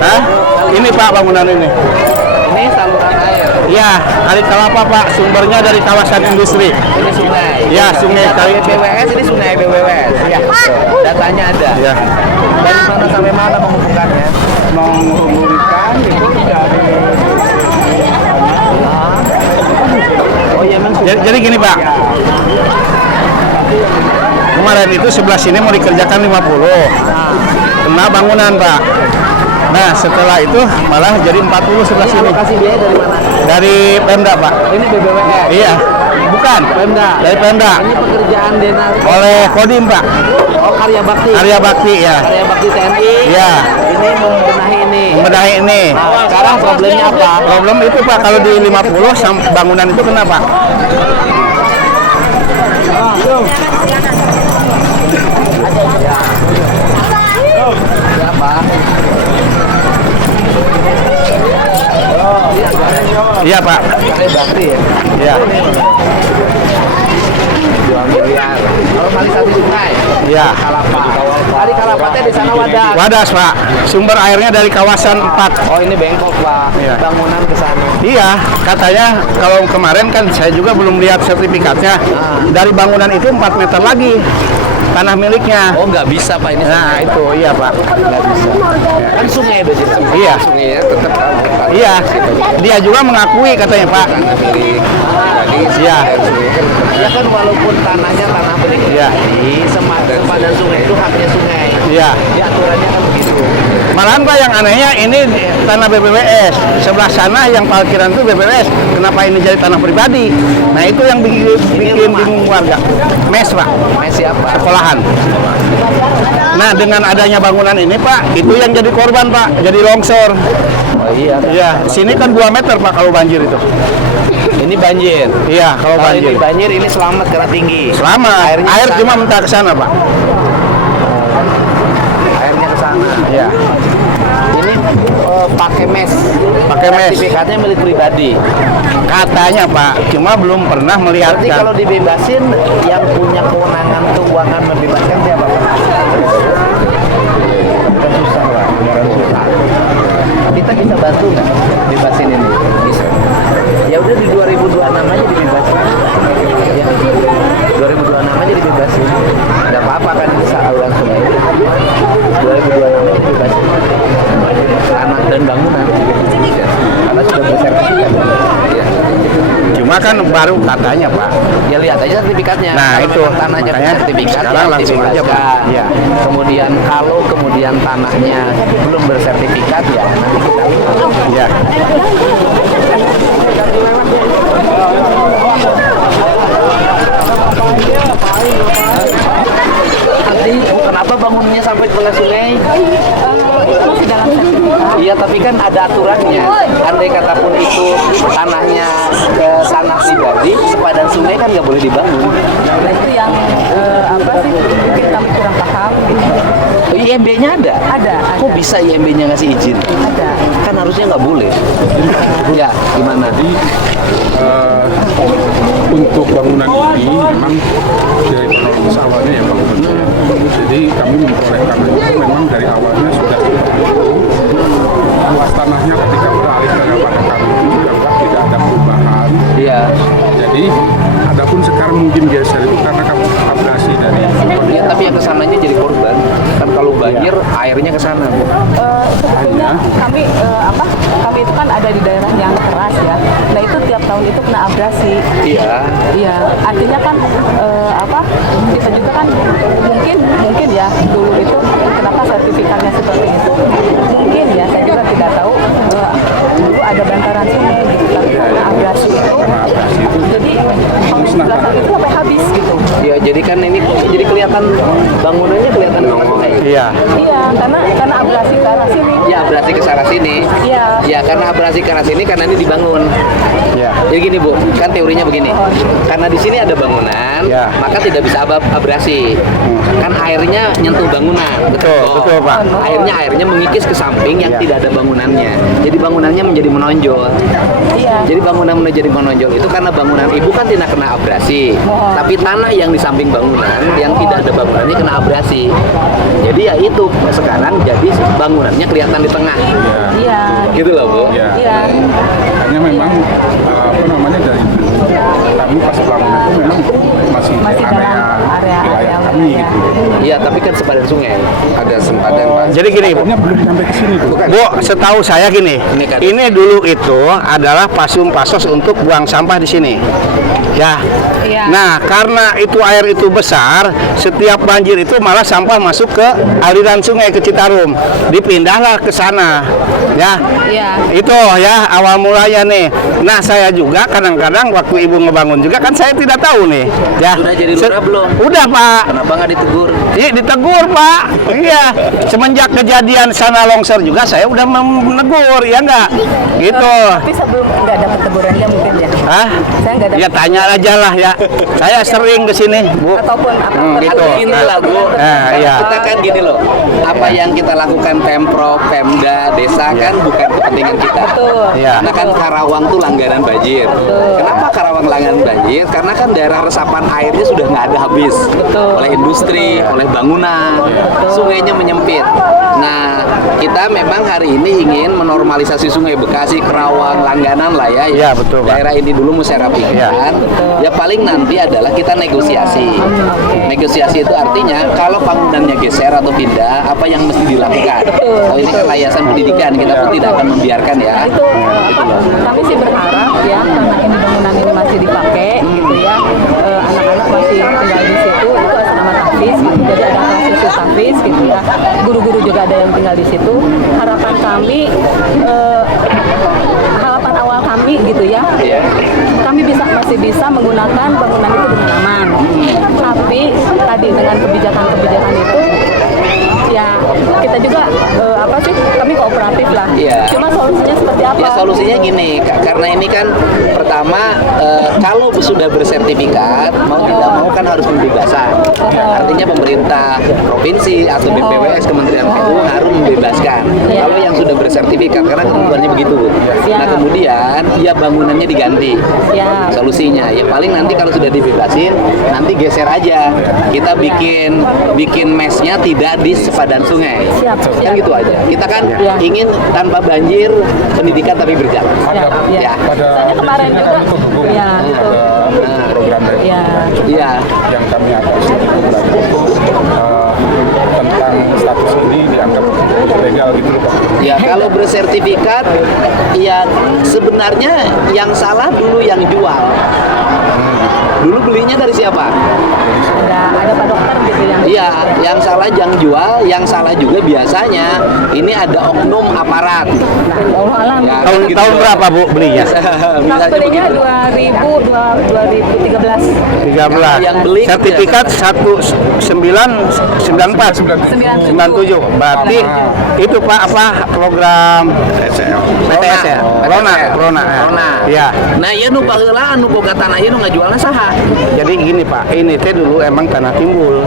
Hah? Ini Pak bangunan ini. Ini saluran air. Iya, Kali Kelapa Pak, sumbernya dari kawasan industri. Ini sungai. Ya, sungai Kali. BWS ini sungai BWS. Ya. Datanya ada. Ya. Dari mana sampai mana menghubungkannya? Menghubungkan itu dari. Oh iya memang. Jadi gini Pak. Kemarin itu sebelah sini mau dikerjakan 50. Kena bangunan Pak. Nah setelah itu malah jadi 40 sebelah Ini sini. alokasi biaya dari mana? Dari Pemda Pak. Ini BBWS. Iya. Bukan. Pemda. Dari Pemda. Ini pekerjaan dinas. Oleh Kodim Pak. Oh Karya Bakti. Karya Bakti ya. Karya Bakti TNI. Iya. Ini membenahi ini. Membenahi ini. Nah, sekarang problemnya apa? Problem itu Pak kalau di 50 bangunan itu kena Pak. Siapa? Iya Pak. Karya Bakti ya. Iya. Jual miliar. Normalisasi sungai. Iya. Kalapa. Kali Kalapatnya di sana wadah. Wadas Pak. Sumber airnya dari kawasan 4. Oh ini bengkok Pak. Iya. Bangunan ke sana. Iya, katanya kalau kemarin kan saya juga belum lihat sertifikatnya. Dari bangunan itu 4 meter lagi tanah miliknya. Oh nggak bisa Pak ini. Nah itu iya Pak. Nggak bisa. Kan sungai itu sih. Iya. Sungainya tetap Iya, dia juga mengakui katanya Pak. Iya. Ya kan walaupun tanahnya tanah pribadi, Iya. sempadan sungai itu haknya sungai. Iya. Ya aturannya kan begitu. Malahan Pak yang anehnya ini tanah BBWS. Sebelah sana yang parkiran itu BBWS. Kenapa ini jadi tanah pribadi? Nah itu yang bikin bingung warga. Mes Pak. Mes siapa? Sekolahan. Nah dengan adanya bangunan ini Pak, itu yang jadi korban Pak, jadi longsor. Oh iya. Iya, sini kan 2 meter Pak kalau banjir itu. Ini banjir. Iya, kalau Kalau banjir. ini banjir ini selamat karena tinggi. Selamat. Airnya Air kesana. cuma minta ke sana Pak. Airnya ke sana. Iya. Ini pakai mes. Pakai mes. Sertifikatnya milik pribadi. Katanya Pak, cuma belum pernah Berarti melihatkan. kalau dibebasin yang punya kewenangan keuangan membebaskan siapa Pak? Kan susah Pak. Kita bisa bantu nggak bebasin ini? Bisa. Ya udah di 2026 aja dibebaskan. Ya. 2026 aja dibebasin. Nggak apa-apa kan bisa aliran sungai. 2026 aja dibebasin. Tanah dan bangunan. Karena sudah bersertifikat. Ya. Cuma kan baru katanya Pak. Ya lihat aja sertifikatnya. Nah, Kalau itu. memang tanahnya Makanya sertifikat sekarang ya langsung aja, Pak. dibebaskan. Iya. Kemudian kalau kemudian tanahnya belum bersertifikat ya nanti kita lihat. Iya. Nanti kenapa bangunnya sampai di tengah sungai? Masih dalam sertifikat. Iya tapi kan ada aturannya. Andai kata pun itu tanahnya tanah pribadi, sepadan sungai kan nggak boleh dibangun. Nah itu yang apa sih mungkin kami kurang paham. Oh, IMB-nya ada? Ada. Kok bisa IMB-nya ngasih izin? Ada. Kan harusnya nggak boleh. Ya gimana? Untuk bangunan ini memang dari kronologis awalnya ya Pak Gubernur. Jadi kami memperoleh tanah itu memang dari awalnya sudah luas tanahnya ketika beralih kepada kami itu sudah tidak ada perubahan. Iya. Jadi adapun sekarang mungkin geser itu karena abrasi dari Ya, tapi yang kesananya jadi korban. Kan kalau banjir airnya ke sana, Bu. Sebetulnya kami apa? Kami itu kan ada di daerah yang keras ya. Nah itu tiap tahun itu kena abrasi. Iya. Iya, artinya kan apa? Kita juga kan mungkin ya dulu itu kenapa sertifikatnya seperti itu? Mungkin ya, saya juga tidak tahu. Dulu ada bantaran sungai gitu kan, karena abrasi itu. Jadi kalau penjelasan itu sampai habis gitu. Ya, jadi kan ini jadi kelihatan bangunannya kelihatan banget sungai. Iya. Iya, karena abrasi ke arah sini. Ya, abrasi ke sana sini. Iya. Ya, karena abrasi ke arah sini karena ini dibangun. Iya. Jadi gini, Bu, kan teorinya begini. Karena di sini ada bangunan, Ya. maka tidak bisa abrasi. Kan airnya nyentuh bangunan. Betul Pak. Airnya mengikis ke samping yang Ya. tidak ada bangunannya. Jadi bangunannya menjadi menonjol. Iya. Jadi bangunan menjadi menonjol itu karena bangunan ibu kan tidak kena abrasi, tapi tanah yang di samping bangunan yang tidak ada bangunannya kena abrasi. Jadi ya itu sekarang jadi bangunannya kelihatan di tengah. Iya. Gitu loh Bu. Ya, Iya. hanya memang apa namanya dari kami pas bangunan itu memang masih Masih dalam area wilayah kami wilayah. gitu. Iya, tapi kan sepadan sungai. Ada sempadan Pak. Jadi gini, Pokoknya belum sampai ke sini tuh. Bu, setahu saya gini, Ini kan- ini dulu itu adalah pasum pasos untuk buang sampah di sini. Ya. Iya. Nah, karena itu air itu besar, setiap banjir itu malah sampah masuk ke aliran sungai ke Citarum. Dipindahlah ke sana. Ya. Iya. Itu ya awal mulanya nih. Nah, saya juga kadang-kadang waktu Ibu ngebangun juga kan saya tidak tahu nih. Ya. Sudah jadi lurah belum? Udah, Pak. Kenapa nggak ditegur? Iya ditegur Pak. Iya. Semenjak kejadian sana longsor juga saya udah menegur ya enggak. Gitu. Tapi sebelum nggak dapat tegurannya mungkin ya. Hah? Saya nggak dapat. Ya tanya aja lah ya. Saya sering ke sini, Bu. Ataupun apa? Gitu. Atau gini lah Bu. Iya. Kita kan gini loh. Apa yang kita lakukan Pemprov, Pemda, desa kan bukan kepentingan kita. Betul. Iya. Karena kan Karawang tuh langganan banjir. Kenapa Karawang langganan banjir? Karena kan daerah resapan airnya sudah nggak ada habis. Oleh industri, oleh bangunan, sungainya menyempit. Nah, kita memang hari ini ingin menormalisasi sungai Bekasi, Kerawang, langganan lah ya. Iya, betul, Pak. Daerah ini dulu mesti rapikan. Iya. Ya paling nanti adalah kita negosiasi. Negosiasi itu artinya kalau bangunannya geser atau pindah, apa yang mesti dilakukan? Oh, ini kan yayasan pendidikan, kita pun tidak akan membiarkan ya. Nah, itu kami sih berharap ya karena ini bangunan ini masih dipakai gitu ya, anak-anak masih tinggal di situ, itu atas nama Tafis gitu, jadi ada proses Tafis gitu ya, guru-guru juga ada yang tinggal di situ. Harapan kami, harapan awal kami gitu ya, kami masih bisa menggunakan bangunan itu dengan aman. Tapi tadi dengan kebijakan-kebijakan itu ya kita juga apa sih, kami kooperatif lah. Iya. Cuma solusinya seperti apa? Ya solusinya gini, karena ini kan pertama kalau sudah bersertifikat mau tidak mau kan harus pembebasan. Artinya pemerintah provinsi atau BPWS Kementerian PU harus membebaskan. Kalau yang sudah bersertifikat karena ketentuannya begitu. Nah kemudian ya bangunannya diganti. Siap. Solusinya ya paling nanti kalau sudah dibebasin nanti geser aja. Kita bikin mesnya tidak di sepadan sungai. Siap. Kan gitu aja. Kita kan Ya. ingin tanpa banjir pendidikan tapi berjalan. Siap, ya. Ya. Soalnya kemarin juga, ya, gitu. Program dari Ya. Iya. yang kami atasi itu berarti tentang status ini dianggap legal gitu loh Pak. Ya kalau bersertifikat ya sebenarnya yang salah dulu yang jual. Dulu belinya dari siapa? Ada Pak Dokter gitu yang. Iya, yang salah yang jual, yang salah juga biasanya ini ada oknum aparat. Nah, ya Allah alam. Ya, Tahun gitu. tahun berapa Bu belinya? Bisa Nah, aja belinya begitu. 2013. 13. Yang beli Sertifikat 1994 97. Berarti itu Pak apa program PTS ya? Prona. Iya. Nah, iya nu baheula anu boga tanah ieu nu ngajualna saha? Jadi gini Pak, ini teh dulu emang tanah timbul.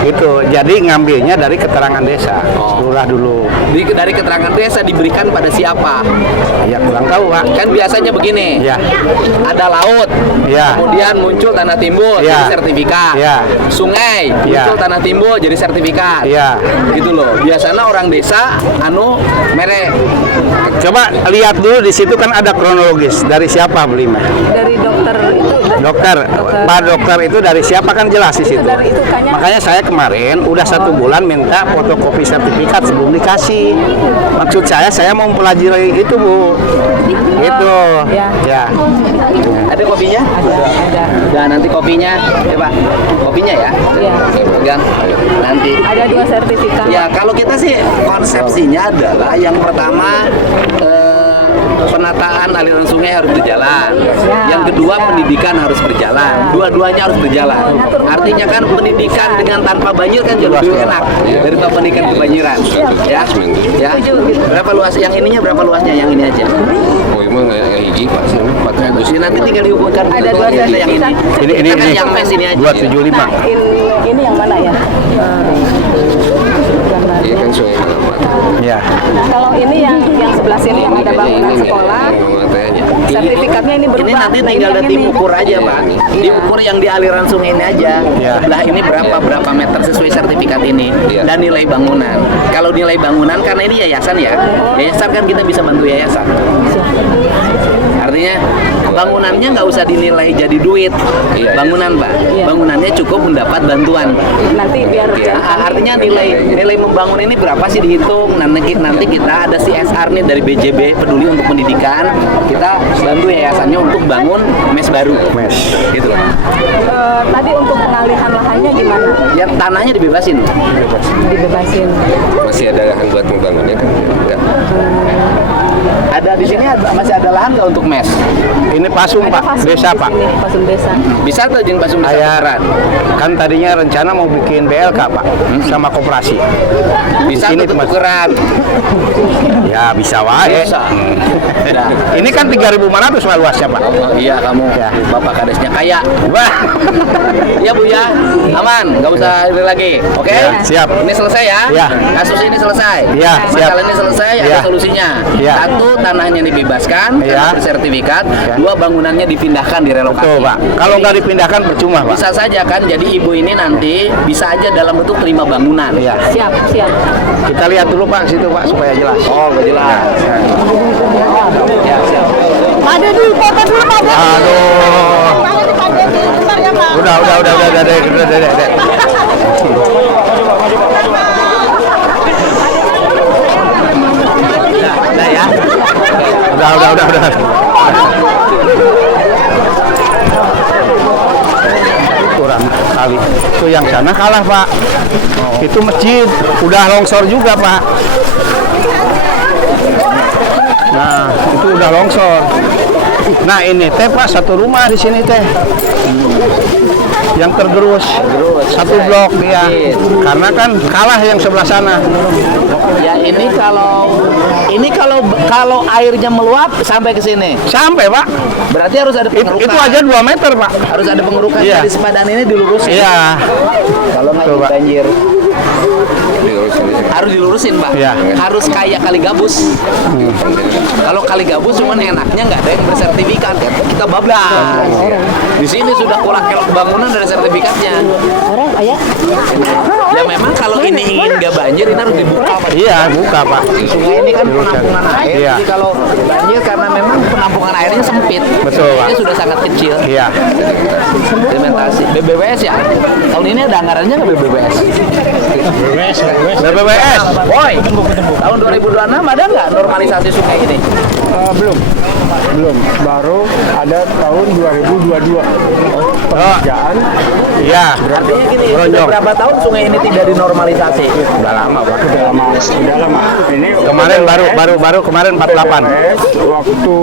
Gitu. Jadi ngambilnya dari keterangan desa. Lurah dulu. Dari keterangan desa diberikan pada siapa? Ya kurang tahu Pak. Kan biasanya begini. Ya. Ada laut. Ya. Kemudian muncul tanah timbul Ya. jadi sertifikat. Ya. Sungai Ya. muncul tanah timbul jadi sertifikat. Ya. Gitu loh. Biasanya orang desa anu mere Coba lihat dulu di situ kan ada kronologis dari siapa beli mah. Dari dokter itu. Dokter, Pak Dokter itu dari siapa kan jelas di situ. Dari itu kayaknya. Makanya saya kemarin udah 1 bulan minta fotokopi sertifikat sebelum dikasih. Maksud saya mau mempelajari itu Bu. Itu. Ya. Ya. ada kopinya? Ada. Nah, nanti kopinya, coba kopinya ya. Iya. Pegang. Nanti. Ada 2 sertifikat. Ya, kalau kita sih konsepsinya adalah yang pertama penataan aliran sungai harus berjalan. Yang kedua pendidikan harus berjalan. Dua-duanya harus berjalan. Artinya kan pendidikan dengan tanpa banjir kan jauh lebih enak daripada pendidikan kebanjiran. Ya. Ya. Berapa luas yang ininya berapa luasnya yang ini aja? Oh emang nggak hiji Pak, 400. Ya, nanti tinggal dihubungkan Ada betul 2 aja yang ini. Ini Kita kan yang mes ini aja. 275. Nah, ini yang mana ya? Iya kan sungai Kalapat. Ya. Kalau ini yang sebelah sini yang ada bangunan sekolah. Matanya. sertifikatnya ini berubah. Ini nanti Nah, tinggal yang tim ini. ukur aja, Pak. Iya. Diukur yang di aliran sungai ini aja. Iya. Sebelah ini berapa meter sesuai sertifikat ini. Iya. Dan nilai bangunan. Kalau nilai bangunan, karena ini yayasan ya. Yayasan kan kita bisa bantu yayasan. Artinya bangunannya nggak usah dinilai jadi duit. Iya. Bangunan, Pak. Iya. Bangunannya cukup mendapat bantuan. Nanti biar Artinya nilai membangun ini berapa sih dihitung. Nanti kita ada CSR nih dari BJB Peduli untuk Pendidikan. Kita bantu yayasannya untuk bangun mes baru. Mes. Gitu. tadi untuk pengalihan lahannya gimana? Ya tanahnya dibebasin. Dibebasin. Masih ada lahan buat membangunnya kan? Enggak. Ada di sini masih ada lahan nggak untuk mes? Ini Pasung Ada Pak, Pasung desa di Pak. sini, Pasung desa. Bisa tuh izin Pasung Desa Ayah, Tukeran? kan tadinya rencana mau bikin BLK Pak, sama koperasi. Bisa Di sini tuh Mas. tukeran. Ya bisa wae. Bisa. Nah, Ini kan 3.500 Pak luasnya Pak. oh, iya kamu Ya. Bapak Kadesnya kaya. Wah, Iya Bu ya, aman, nggak usah ini lagi. Oke? Ya, siap. Ini selesai ya? Ya. Kasus ini selesai. Ya, siap. Masalah ini selesai, Ya. ada solusinya. Ya. Satu, tanahnya dibebaskan, Ya. bersertifikat. Ya. Dua, bangunannya dipindahkan, direlokasi. betul Pak. Kalau nggak dipindahkan percuma Pak. Bisa saja kan, jadi ibu ini nanti bisa aja dalam bentuk terima bangunan. Iya. Siap, siap. Kita lihat dulu Pak situ Pak supaya jelas. Oh, nggak jelas. Ya, siap. Pak Dedi, foto dulu Pak Dedi. Aduh. Pak Dedi, bentar ya Pak. Udah, dek. Udah ya. Udah. Kurang kali. Itu yang sana kalah Pak. Itu masjid, udah longsor juga Pak. Nah, itu udah longsor. Nah ini teh Pak, satu rumah di sini teh. Yang tergerus satu blok ya. Karena kan kalah yang sebelah sana. Ya ini kalau airnya meluap sampai ke sini. Sampai Pak. Berarti harus ada pengerukan. Itu aja 2 meter Pak. Harus ada pengerukan Iya. dari sepadan ini dilurusin. Iya. Kalau nggak Coba. banjir Diurusin di sini. harus dilurusin Pak. Iya. Harus kayak kali gabus. Kalau kali gabus cuman enaknya nggak ada yang bersertifikat. Kita bablas. Di sini sudah kelak bangunan dari sertifikatnya. Orang ayah. Ya memang kalau ini ingin nggak banjir ini harus dibuka Pak. Iya, buka Pak. Sungai ini kan penampungan air, Iya. jadi kalau banjir karena memang penampungan airnya sempit. Betul, Pak. Ini sudah sangat kecil. Iya. Implementasi BBWS ya. Tahun ini ada anggarannya nggak BBWS? BBWS. Woi, tahun 2026 ada nggak normalisasi sungai ini? Belum, baru ada tahun 2022 pekerjaan. Iya. Artinya gini, sudah Bronjong. berapa tahun sungai ini tidak dinormalisasi? Udah lama Pak. Udah lama. Ini Kemarin baru kemarin 48. waktu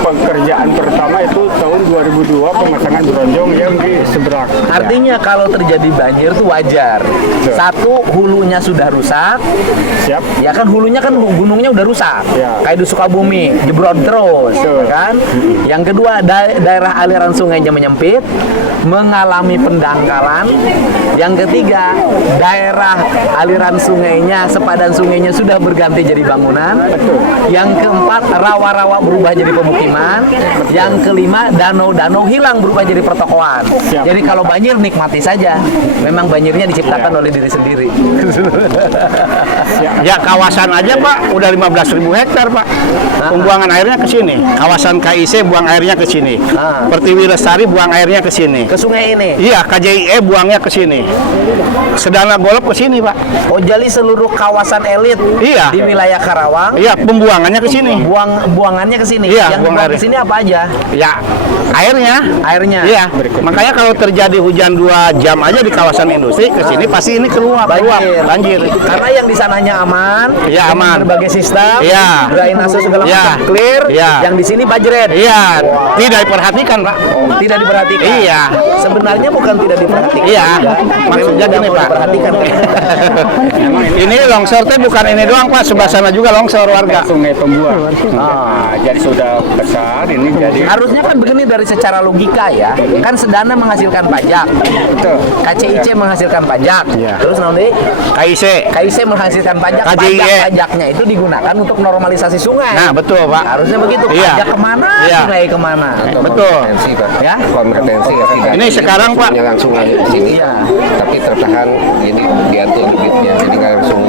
pekerjaan pertama itu tahun 2002 pemasangan bronjong yang di seberang. Artinya kalau terjadi banjir itu wajar. Satu, hulunya sudah rusak. Siap. Ya kan hulunya kan gunungnya udah rusak. Ya. Kayak di Sukabumi, jebrot terus, Betul. kan? Yang kedua, daerah aliran sungainya menyempit, mengalami pendangkalan. Yang ketiga, daerah aliran sungainya, sepadan sungainya sudah berganti jadi bangunan. Yang keempat, rawa-rawa berubah jadi pemukiman. Yang kelima, danau-danau hilang berubah jadi pertokoan. Siap. Jadi kalau banjir nikmati saja. Memang banjirnya diciptakan oleh diri sendiri. Ya kawasan aja Pak, udah 15.000 hektar Pak. Pembuangan airnya ke sini. Kawasan KIC buang airnya ke sini. Ah. Pertiwi Lestari buang airnya ke sini. Ke sungai ini. Iya, KJIE buangnya ke sini. Sedana Golop ke sini Pak. Oh, jadi seluruh kawasan elit Iya. di wilayah Karawang Iya, pembuangannya ke sini. buangannya ke sini. Iya, Yang buang dibuang air. ke sini apa aja? Ya, airnya. Airnya. Iya. Makanya kalau terjadi hujan 2 jam aja di kawasan industri ke sini pasti ini keluar banjir. Karena yang di sananya aman. Iya, aman. Berbagai sistem. Iya. Drainase segala Iya. macam clear. Iya. Yang di sini bajret. Iya, tidak diperhatikan Pak. Tidak diperhatikan. Iya. Sebenarnya bukan tidak diperhatikan. Iya. Memang Maksudnya tidak gini mau Pak. diperhatikan. Ini longsor teh bukan ini doang Pak, sebelah sana juga longsor warga. Sungai Pembuang. Nah, jadi sudah besar ini jadi Harusnya kan begini dari secara logika ya, kan Sedana menghasilkan pajak, KCIC menghasilkan pajak, Iya. terus nanti KIC. menghasilkan pajak, KJIE. pajaknya itu digunakan untuk normalisasi sungai. Nah, betul, Pak. Harusnya begitu, Iya. pajak kemana, Iya. sungai kemana. Betul. Kompetensi, Pak. Ya? Kompetensi ya tidak. Ini sekarang, Pak. Punya langsung di sini. Iya. Tapi tertahan jadi diatur debitnya. Jadi nggak langsung.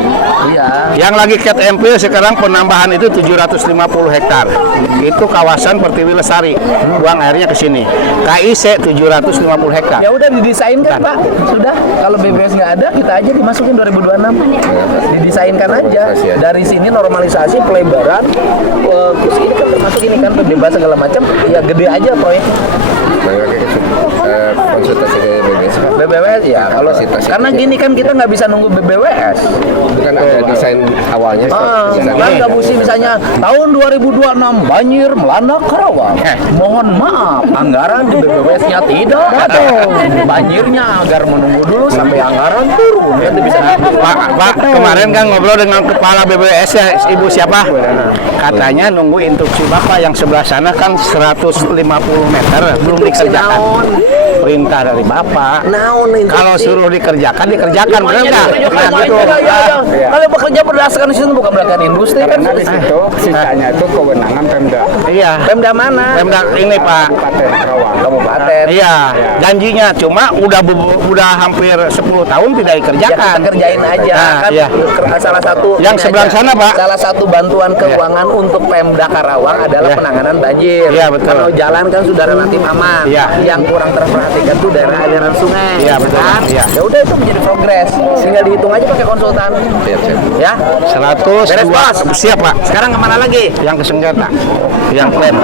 Iya. Yang lagi cat MPL sekarang penambahan itu 750 hektar. Itu kawasan Pertiwi Lestari. Buang airnya ke sini. KIC 750 hektar. Ya udah didesainkan Pak, sudah. Kalau BBS nggak ada, kita aja dimasukin 2026. Didesainkan aja. Dari sini normalisasi pelebaran, terus ini kan termasuk ini kan bebas segala macam. Ya gede aja proyek. Konsultasi ke BBS, Pak. BBWS ya kalau Kapasitas karena itu. gini kan kita nggak bisa nunggu BBWS. Itu kan ada desain awalnya. desain Kan nggak mesti misalnya tahun 2026 banjir melanda Karawang. Mohon maaf, anggaran di BBWS-nya tidak ada. Banjirnya agar menunggu dulu sampai anggaran turun. Kan bisa. Pak, kemarin kan ngobrol dengan kepala BBS ya, Ibu siapa? Katanya nunggu instruksi Bapak yang sebelah sana kan 150 meter belum dikerjakan. Perintah dari Bapak. Kalau suruh dikerjakan, dikerjakan, benar nggak? Nah, gitu. Kalau bekerja berdasarkan sistem bukan berdasarkan industri kan. karena di situ sisanya itu kewenangan Pemda Iya. Pemda mana? Pemda ini Pak. Kabupaten Karawang. Kabupaten. Iya, janjinya cuma udah hampir 10 tahun tidak Ya dikerjakan. kita kerjain aja Nah, kan iya. salah satu Yang ini sebelah aja. sana, Pak. Salah satu bantuan keuangan untuk Pemda Karawang adalah Iya. penanganan banjir. Iya, betul. Kalau jalan kan sudah relatif aman. Iya. Yang kurang terperhatikan tuh daerah aliran sungai. Iya, betul. Kan? Iya. Ya udah itu menjadi progres. Tinggal dihitung aja pakai konsultan. Ya. 102 Beres, Bos. siap Pak. Sekarang kemana lagi? Yang ke Senjata, yang klaim.